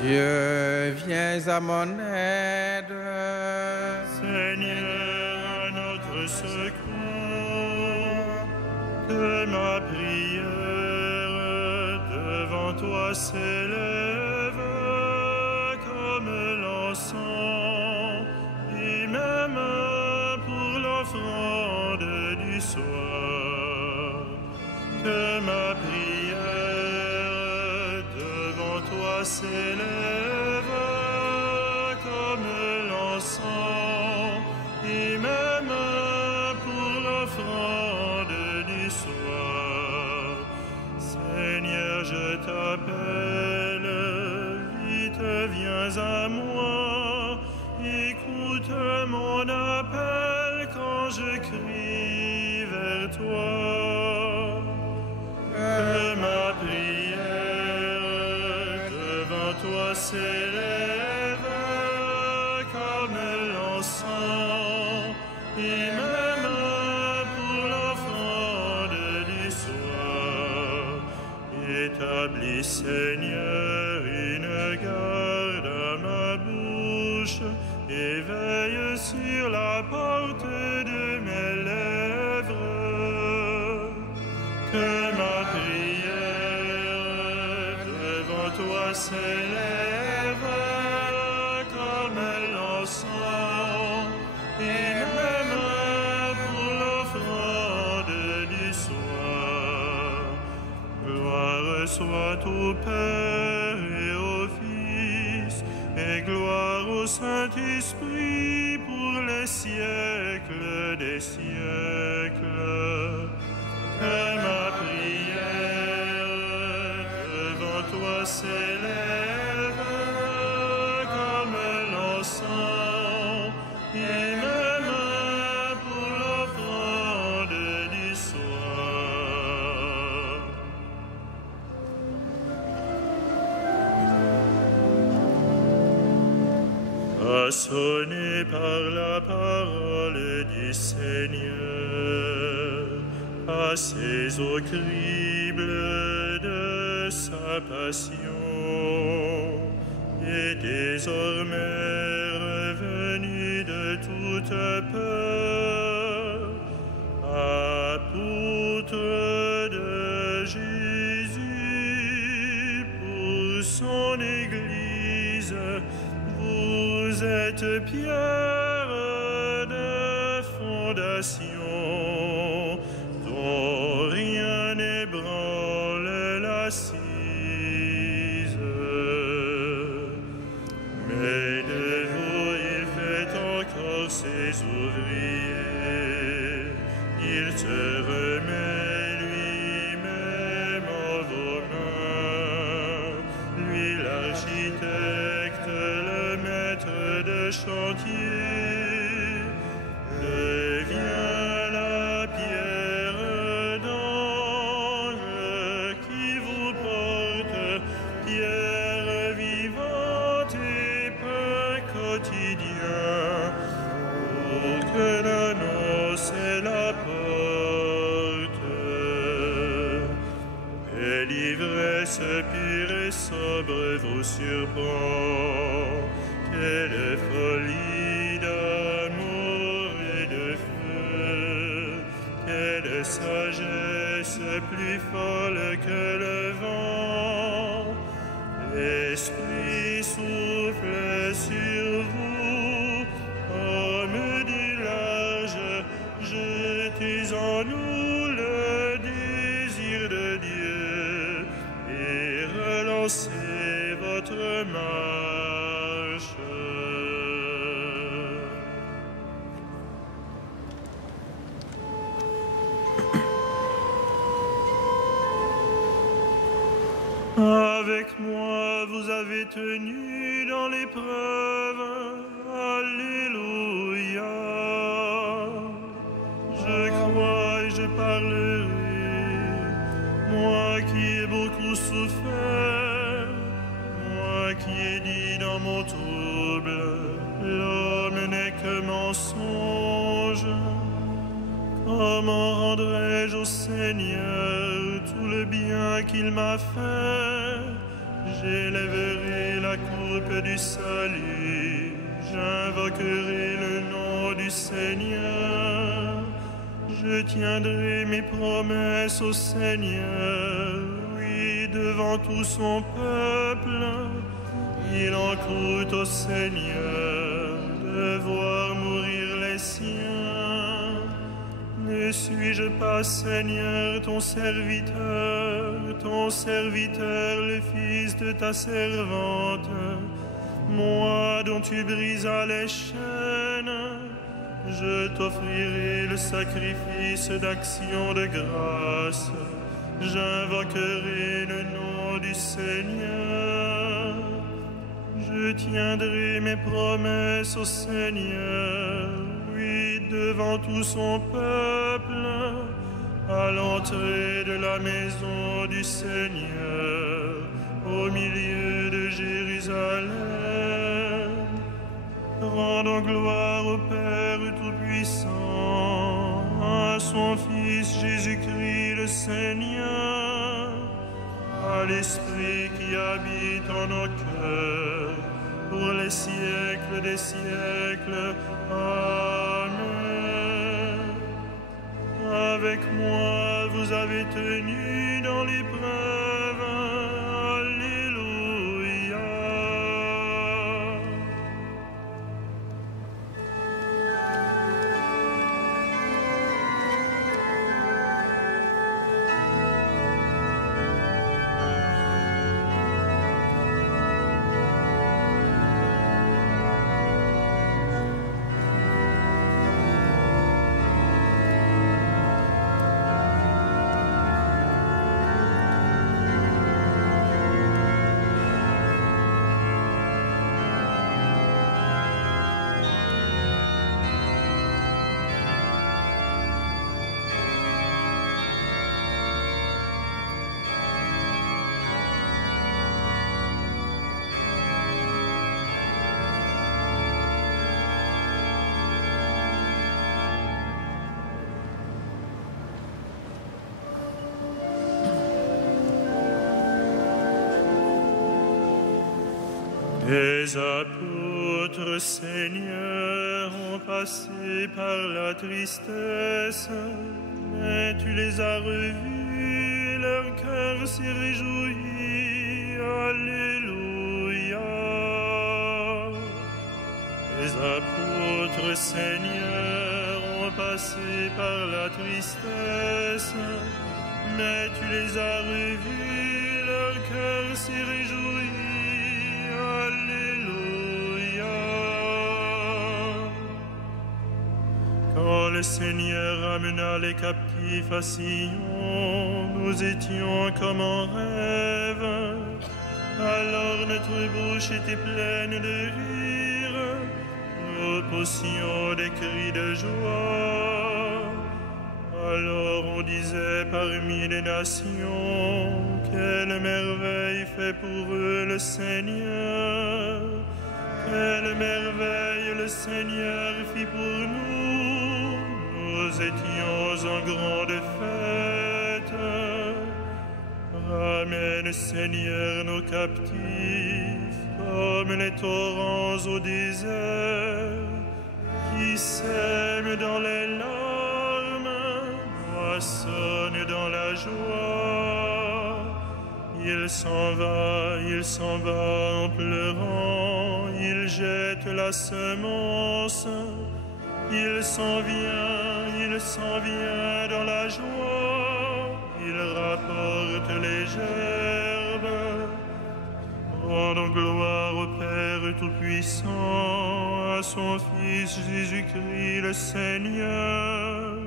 Dieu, viens à mon aide. Seigneur, notre secours, que ma prière devant toi s'élève comme l'encens, et même pour l'offrande du soir. Que ma prière devant toi s'élève comme l'encens, et même pour l'offrande du soir. Seigneur, je t'appelle, vite viens à moi, écoute mon appel quand je crie vers toi. Que ma prière devant toi s'élève comme l'encens, et même pour l'offrande du soir. Établis, Seigneur, une garde à ma bouche, et veille sur la porte de mes lèvres. Que ma prière devant toi s'élève comme l'encens, et même pour l'offrande du soir. Gloire soit au Père et au Fils, et gloire au Saint-Esprit pour les siècles des siècles. Que ma prière devant toi s'élève comme l'encens, et même pour l'offrande du soir. Façonné par la parole du Seigneur, passez au crible de sa passion, et désormais revenu de toute peur, apôtre de Jésus pour son Église, vous êtes pierre de fondation, dont rien n'ébranle l'assise. Mais de vous il fait encore ses ouvriers, il se remet lui-même en vos mains, lui l'architecte, le maître de chantier, devient la pierre d'angle qui vous porte, pierre vivante et pain quotidien, pour que la noce la porte. Et l'ivresse pure et sobre vous surprend, quelle folie d'amour et de feu, quelle sagesse plus folle que le vent. L'Esprit souffle sur vous, homme du large, jetez en nous le désir de Dieu et relancez votre marche. Avec moi, vous avez tenu dans l'épreuve. Alléluia. Je crois et je parlerai, moi qui ai beaucoup souffert, moi qui ai dit dans mon trouble, l'homme n'est que mensonge. Comment rendrai-je au Seigneur tout le bien qu'il m'a fait? J'élèverai la coupe du salut, j'invoquerai le nom du Seigneur. Je tiendrai mes promesses au Seigneur, oui, devant tout son peuple. Il en coûte au Seigneur de voir mourir les siens. Ne suis-je pas, Seigneur, ton serviteur, le fils de ta servante, moi dont tu brisas les chaînes? Je t'offrirai le sacrifice d'action de grâce, j'invoquerai le nom du Seigneur. Je tiendrai mes promesses au Seigneur, oui, devant tout son peuple, à l'entrée de la maison du Seigneur, au milieu de Jérusalem. Rendons gloire au Père Tout-Puissant, à son Fils Jésus-Christ le Seigneur, à l'Esprit qui habite en nos cœurs, pour les siècles des siècles. Amen. Avec moi, vous avez tenu dans l'épreuve. Alléluia. Les apôtres, Seigneur, ont passé par la tristesse, mais tu les as revus et leur cœur s'est réjoui. Alléluia. Les apôtres, Seigneur, ont passé par la tristesse, mais tu les as revus et leur cœur s'est réjoui. Alléluia. Quand le Seigneur amena les captifs à Sion, nous étions comme en rêve. Alors notre bouche était pleine de rire, nous poussions des cris de joie. Alors on disait parmi les nations, quelle merveille fait pour eux le Seigneur. Quelle merveille le Seigneur fit pour nous. Nous étions en grande fête. Ramène, Seigneur, nos captifs, comme les torrents au désert, qui sèment dans les larmes, moissonnent dans la joie. Il s'en va en pleurant, il jette la semence, il s'en vient dans la joie, il rapporte les gerbes. Rendons gloire au Père Tout-Puissant, à son Fils Jésus-Christ le Seigneur,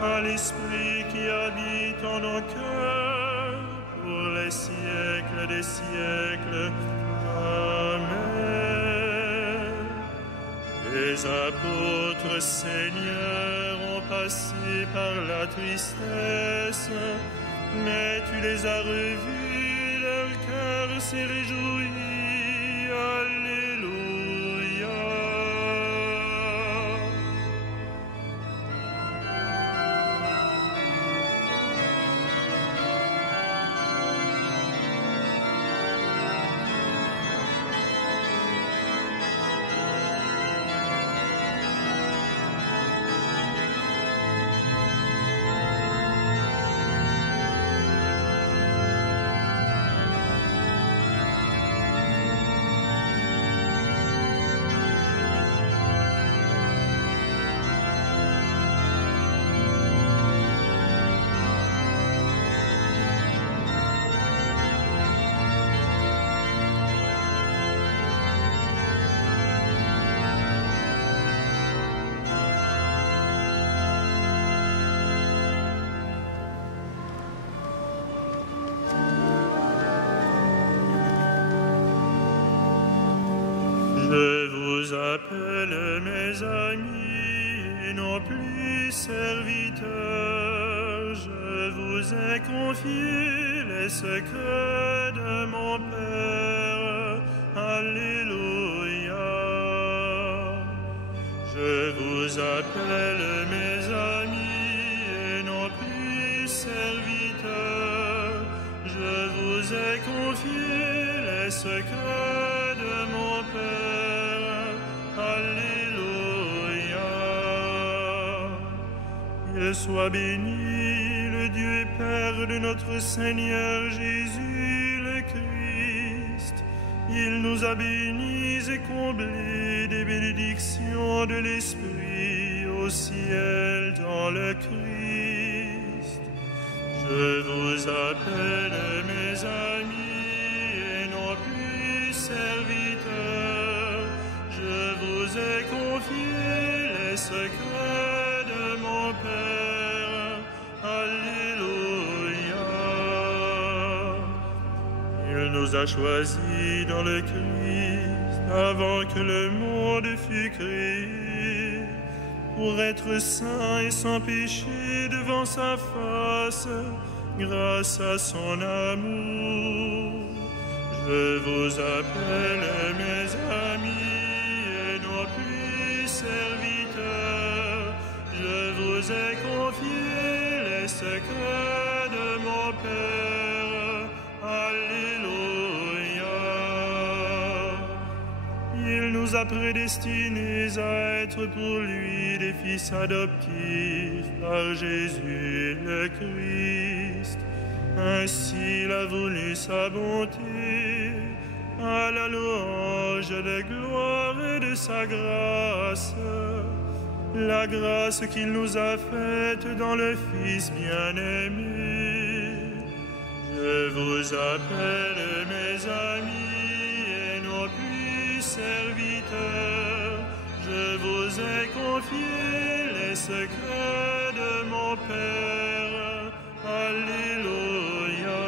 à l'Esprit qui habite en nos cœurs, pour les siècles des siècles. Amen. Les apôtres, Seigneur, ont passé par la tristesse, mais tu les as revus, leur cœur s'est réjoui. Alléluia. appelle mes amis et non plus serviteurs. Je vous ai confié les secrets de mon Père. Alléluia. Je vous appelle mes amis et non plus serviteurs. Je vous ai confié les secrets de mon Père. Alléluia. Il soit béni le Dieu et Père de notre Seigneur Jésus le Christ. Il nous a bénis et comblés des bénédictions de l'Esprit au ciel dans le Christ. Je vous appelle mes amis et non plus serviteurs. Je vous ai confié les secrets de mon Père. Alléluia. Il nous a choisis dans le Christ avant que le monde fût créé, pour être saints et sans péché devant sa face, grâce à son amour. Je vous appelle mes amis et non plus serviteurs. Je vous ai confié les secrets de mon Père. Alléluia. Il nous a prédestinés à être pour lui des fils adoptifs par Jésus le Christ. Ainsi il a voulu sa bonté, à la louange de gloire et de sa grâce, la grâce qu'il nous a faite dans le Fils bien-aimé. Je vous appelle mes amis et non plus serviteurs. Je vous ai confié les secrets de mon Père. Alléluia.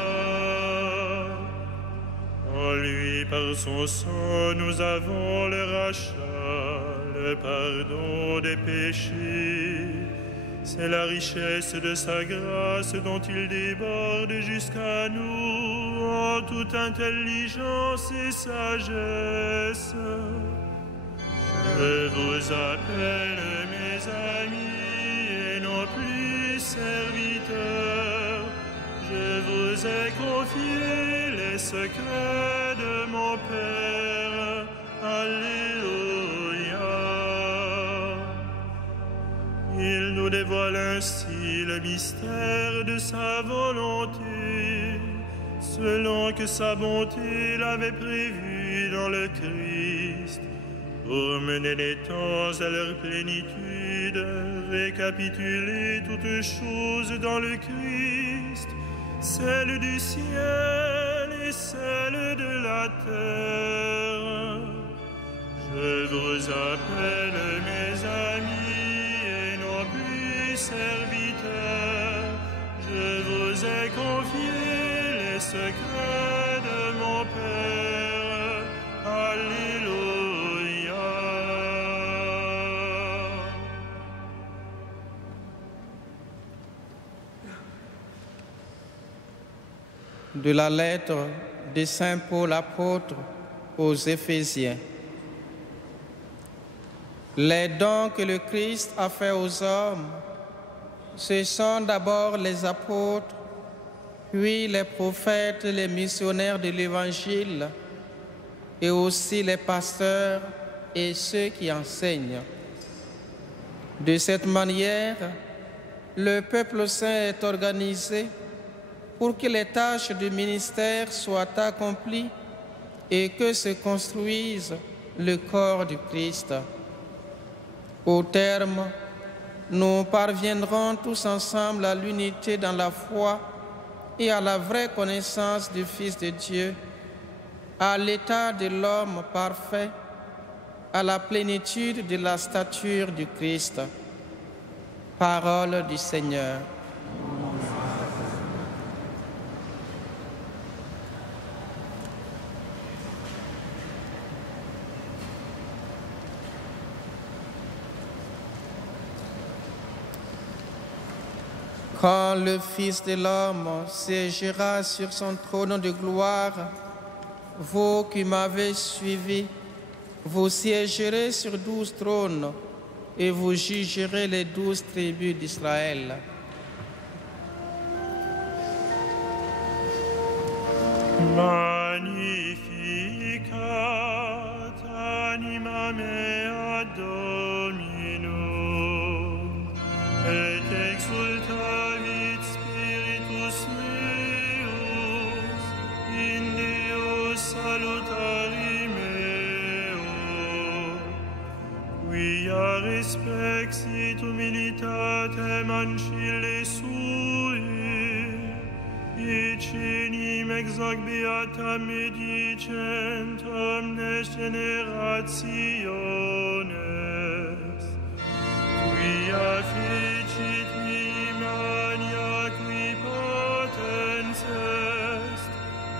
En lui, par son sang, nous avons le rachat, le pardon des péchés. C'est la richesse de sa grâce dont il déborde jusqu'à nous en toute intelligence et sagesse. Je vous appelle mes amis et non plus serviteurs. Je vous ai confié les secrets de mon Père. Alléluia. Il nous dévoile ainsi le mystère de sa volonté, selon que sa bonté l'avait prévu dans le Christ, pour mener les temps à leur plénitude, récapituler toutes choses dans le Christ, celle du ciel et celle de la terre. Je vous appelle mes amis et non plus serviteurs. Je vous ai confié les secrets de mon Père. Alléluia. De la lettre de Saint Paul apôtre aux Éphésiens. Les dons que le Christ a faits aux hommes, ce sont d'abord les apôtres, puis les prophètes, les missionnaires de l'Évangile, et aussi les pasteurs et ceux qui enseignent. De cette manière, le peuple saint est organisé pour que les tâches du ministère soient accomplies et que se construise le corps du Christ. Au terme, nous parviendrons tous ensemble à l'unité dans la foi et à la vraie connaissance du Fils de Dieu, à l'état de l'homme parfait, à la plénitude de la stature du Christ. Parole du Seigneur. Quand le Fils de l'homme siégera sur son trône de gloire, vous qui m'avez suivi, vous siégerez sur 12 trônes et vous jugerez les 12 tribus d'Israël. Magnificat anima mea Dominum, et exultavit spiritus meus in Deo salutari meo, quia respexit humilitatem ancille sui, Icenim exac beata medicent omnes generationes, quia fecit mihi mania qui potens est,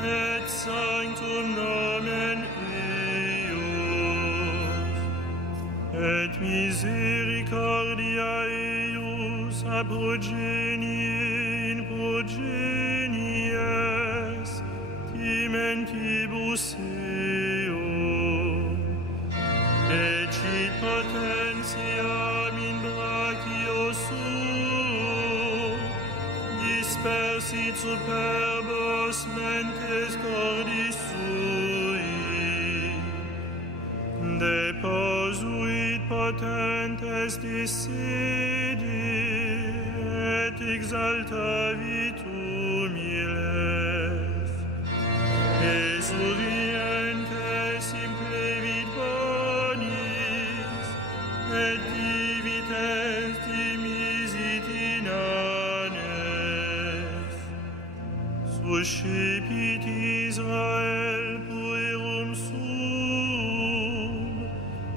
et sanctum nomen eius, et misericordia eius a progenie in progenies timentibus eo, ecit potentiam in brachio suo, dispersit superbos mentes cordis sui, deposuit potentes dissedi, et exaltavit humiles, exurientes implevit bonis, et divites dimisit inanes, suscipit Israel puerum sum,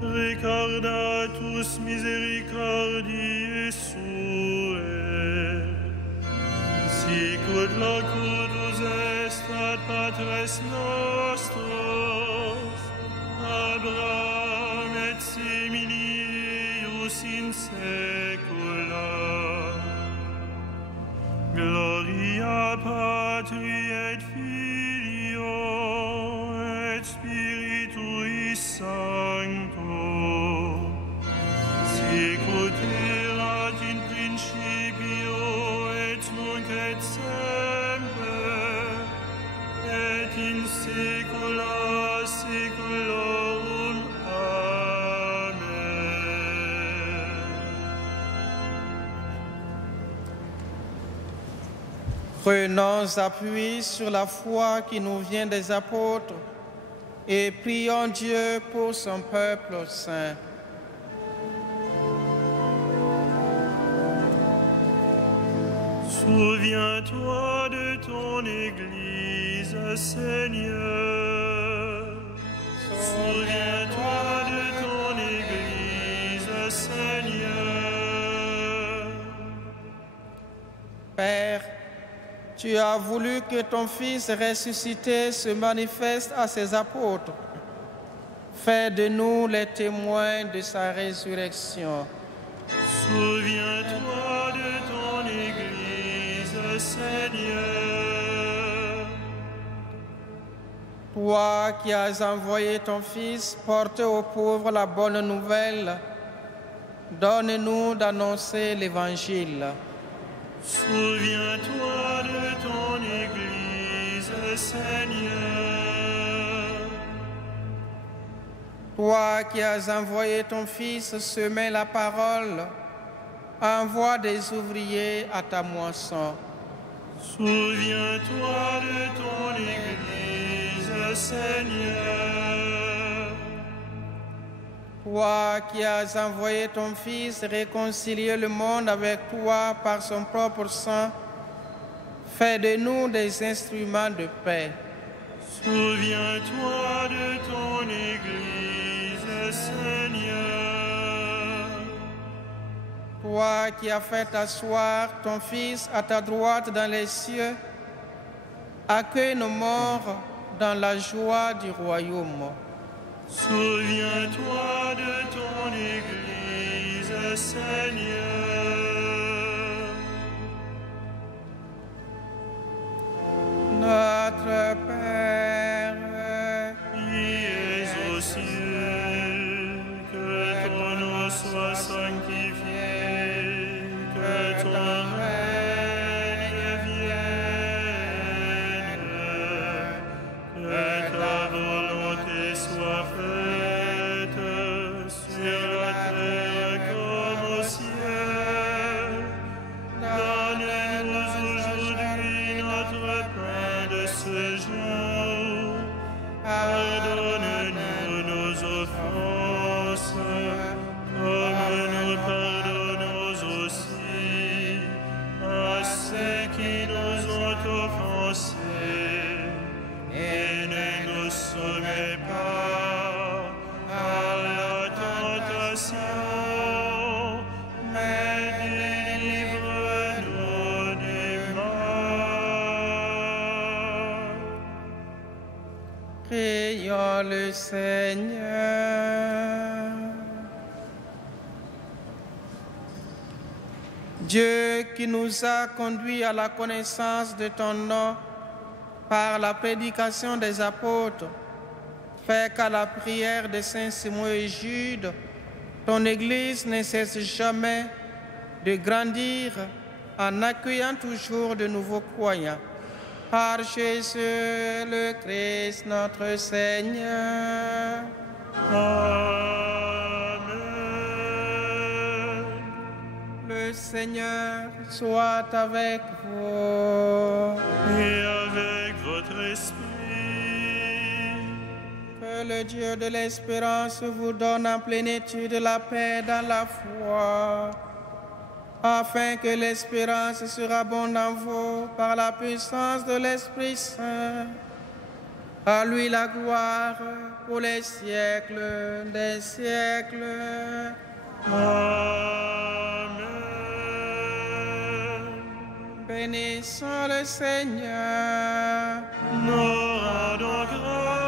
recordatus misericordiae suae, sicut locutus est ad patres nostros, Abraham et semini eius in saecula. Gloria Patri et Filio et Spiritui Sancto, sicut erat in principio et nunc et semper, et in saecula saeculorum. Amen. Prenons appui sur la foi qui nous vient des apôtres et prions Dieu pour son peuple saint. Souviens-toi de ton Église, Seigneur. Souviens-toi de ton Église, Seigneur. Père, tu as voulu que ton Fils ressuscité se manifeste à ses apôtres. Fais de nous les témoins de sa résurrection. Souviens-toi de ton Église, Seigneur. Toi qui as envoyé ton Fils porter aux pauvres la bonne nouvelle, donne-nous d'annoncer l'Évangile. Souviens-toi de ton Église, Seigneur. Toi qui as envoyé ton Fils semer la parole, envoie des ouvriers à ta moisson. Souviens-toi de ton Église, Seigneur. Toi qui as envoyé ton Fils réconcilier le monde avec toi par son propre sang, fais de nous des instruments de paix. Souviens-toi de ton Église, Seigneur. Toi qui as fait asseoir ton Fils à ta droite dans les cieux, accueille nos morts dans la joie du royaume. Souviens-toi de ton Église, Seigneur. Notre Père, qui es aux cieux, que ton nom soit sanctifié, que ton règne vienne, que ta volonté soit faite sur la terre comme au ciel. Donne-nous aujourd'hui notre pain de ce jour. Pardonne-nous nos offenses, comme nous pardonnons aussi à ceux qui nous ont offensés. Et ne nous soumets pas à la tentation, mais délivre-nous du mal. prions le Seigneur. Dieu qui nous a conduits à la connaissance de ton nom par la prédication des apôtres, fais qu'à la prière de Saint Simon et Jude, ton Église ne cesse jamais de grandir en accueillant toujours de nouveaux croyants. Par Jésus le Christ, notre Seigneur. Amen. Le Seigneur soit avec vous. Et avec votre esprit, Que le Dieu de l'espérance vous donne en plénitude la paix dans la foi, afin que l'espérance surabonde en vous par la puissance de l'Esprit Saint. À lui la gloire pour les siècles des siècles. Amen. Bénissons le Seigneur. Nous rendons grâce